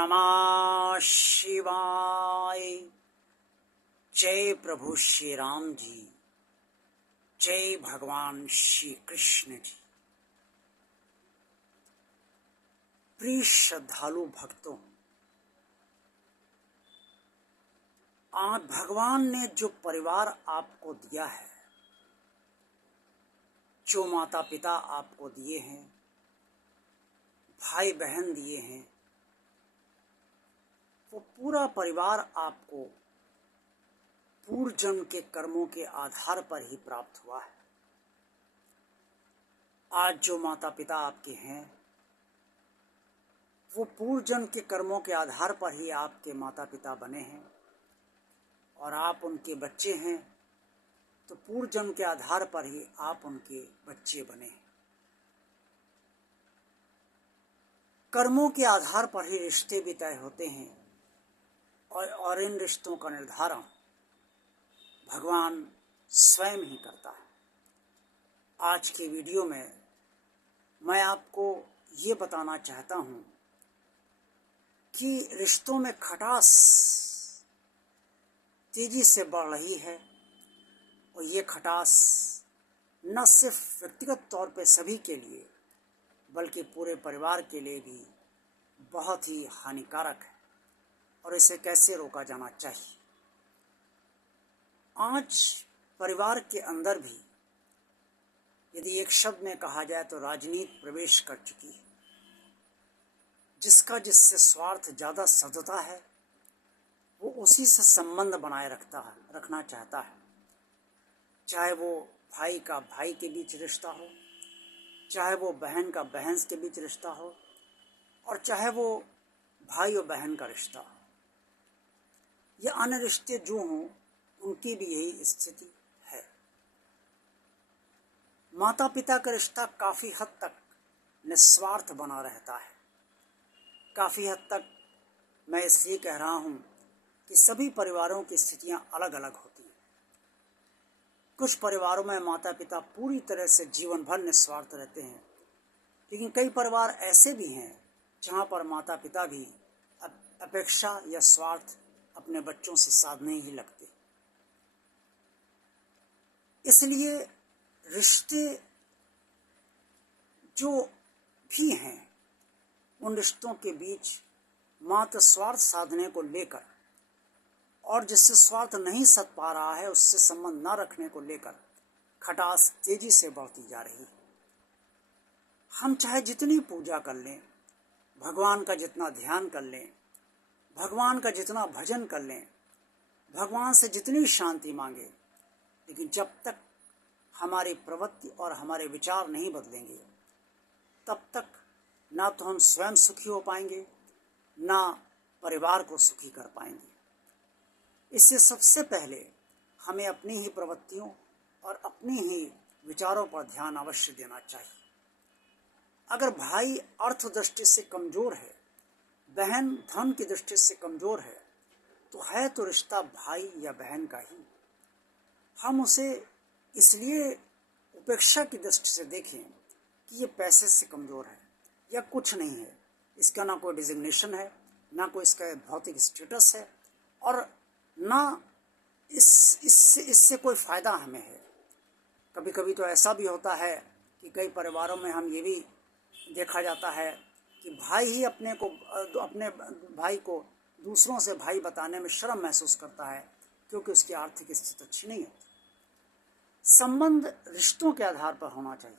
नमः शिवाय। जय प्रभु श्री राम जी, जय भगवान श्री कृष्ण जी। प्रिय श्रद्धालु भक्तों, आज भगवान ने जो परिवार आपको दिया है, जो माता पिता आपको दिए हैं, भाई बहन दिए हैं, वो पूरा परिवार आपको पूर्व जन्म के कर्मों के आधार पर ही प्राप्त हुआ है। आज जो माता पिता आपके हैं, वो पूर्व जन्म के कर्मों के आधार पर ही आपके माता पिता बने हैं, और आप उनके बच्चे हैं तो पूर्व जन्म के आधार पर ही आप उनके बच्चे बने हैं। कर्मों के आधार पर ही रिश्ते भी तय होते हैं, और इन रिश्तों का निर्धारण भगवान स्वयं ही करता है। आज के वीडियो में मैं आपको ये बताना चाहता हूँ कि रिश्तों में खटास तेजी से बढ़ रही है, और ये खटास न सिर्फ व्यक्तिगत तौर पे सभी के लिए बल्कि पूरे परिवार के लिए भी बहुत ही हानिकारक है, और इसे कैसे रोका जाना चाहिए। आज परिवार के अंदर भी यदि एक शब्द में कहा जाए तो राजनीति प्रवेश कर चुकी है। जिससे स्वार्थ ज़्यादा सधता है, वो उसी से संबंध बनाए रखना चाहता है। चाहे वो भाई का भाई के बीच रिश्ता हो, चाहे वो बहन का बहन के बीच रिश्ता हो, और चाहे वो भाई और बहन का रिश्ता हो, या अन्य रिश्ते जो हों, उनकी भी यही स्थिति है। माता पिता का रिश्ता काफ़ी हद तक निस्वार्थ बना रहता है। काफ़ी हद तक मैं इसलिए कह रहा हूँ कि सभी परिवारों की स्थितियाँ अलग अलग होती हैं। कुछ परिवारों में माता पिता पूरी तरह से जीवन भर निस्वार्थ रहते हैं, लेकिन कई परिवार ऐसे भी हैं जहाँ पर माता पिता भी अपेक्षा या स्वार्थ अपने बच्चों से साधने ही लगते। इसलिए रिश्ते जो भी हैं, उन रिश्तों के बीच मात्र स्वार्थ साधने को लेकर, और जिससे स्वार्थ नहीं सध पा रहा है उससे संबंध न रखने को लेकर खटास तेजी से बढ़ती जा रही है। हम चाहे जितनी पूजा कर लें, भगवान का जितना ध्यान कर लें, भगवान का जितना भजन कर लें, भगवान से जितनी शांति मांगे, लेकिन जब तक हमारी प्रवृत्ति और हमारे विचार नहीं बदलेंगे, तब तक ना तो हम स्वयं सुखी हो पाएंगे, ना परिवार को सुखी कर पाएंगे। इससे सबसे पहले हमें अपनी ही प्रवृत्तियों और अपनी ही विचारों पर ध्यान अवश्य देना चाहिए। अगर भाई अर्थ दृष्टि से कमज़ोर है, बहन धन की दृष्टि से कमज़ोर है, तो रिश्ता भाई या बहन का ही। हम उसे इसलिए उपेक्षा की दृष्टि से देखें कि ये पैसे से कमज़ोर है या कुछ नहीं है, इसका ना कोई डिजिग्नेशन है, ना कोई इसका भौतिक स्टेटस है, और ना इससे कोई फ़ायदा हमें है। कभी कभी तो ऐसा भी होता है कि कई परिवारों में हम ये भी देखा जाता है कि भाई ही अपने भाई को दूसरों से भाई बताने में शर्म महसूस करता है, क्योंकि उसकी आर्थिक स्थिति अच्छी नहीं होती। संबंध रिश्तों के आधार पर होना चाहिए।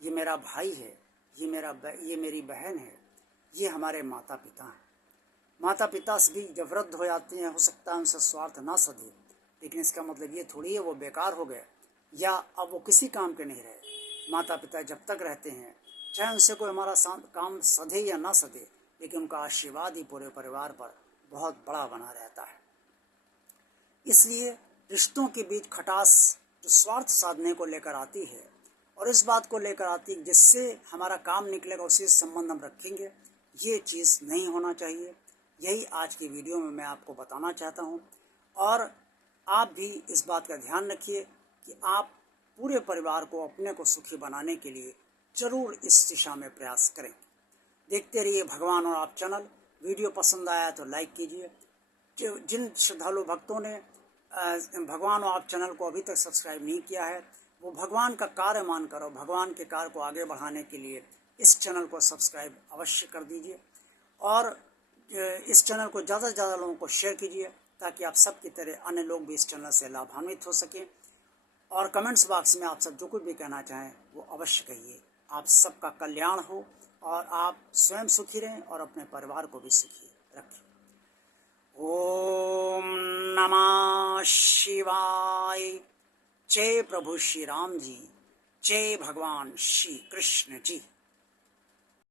ये मेरा भाई है, ये मेरी बहन है, ये हमारे माता पिता हैं। माता पिता से भी जब वृद्ध हो जाते हैं, हो सकता है उनसे स्वार्थ ना सधे, लेकिन इसका मतलब ये थोड़ी है वो बेकार हो गए या अब वो किसी काम के नहीं रहे। माता पिता जब तक रहते हैं, चाहे उनसे कोई हमारा काम सधे या ना सधे, लेकिन उनका आशीर्वाद ही पूरे परिवार पर बहुत बड़ा बना रहता है। इसलिए रिश्तों के बीच खटास जो स्वार्थ साधने को लेकर आती है, और इस बात को लेकर आती है जिससे हमारा काम निकलेगा उसी से संबंध हम रखेंगे, ये चीज़ नहीं होना चाहिए। यही आज की वीडियो में मैं आपको बताना चाहता हूँ, और आप भी इस बात का ध्यान रखिए कि आप पूरे परिवार को अपने को सुखी बनाने के लिए ज़रूर इस दिशा में प्रयास करें। देखते रहिए भगवान और आप चैनल। वीडियो पसंद आया तो लाइक कीजिए। जिन श्रद्धालु भक्तों ने भगवान और आप चैनल को अभी तक सब्सक्राइब नहीं किया है, वो भगवान का कार्य मानकर और भगवान के कार्य को आगे बढ़ाने के लिए इस चैनल को सब्सक्राइब अवश्य कर दीजिए और इस चैनल को ज़्यादा से ज़्यादा लोगों को शेयर कीजिए ताकि आप सब की तरह अन्य लोग भी इस चैनल से लाभान्वित हो सकें। और कमेंट्स बॉक्स में आप सब जो कुछ भी कहना चाहें वो अवश्य कहिए। आप सबका कल्याण हो और आप स्वयं सुखी रहें और अपने परिवार को भी सुखी रखें। ओम नमः शिवाय। जय प्रभु श्री राम जी, जय भगवान श्री कृष्ण जी।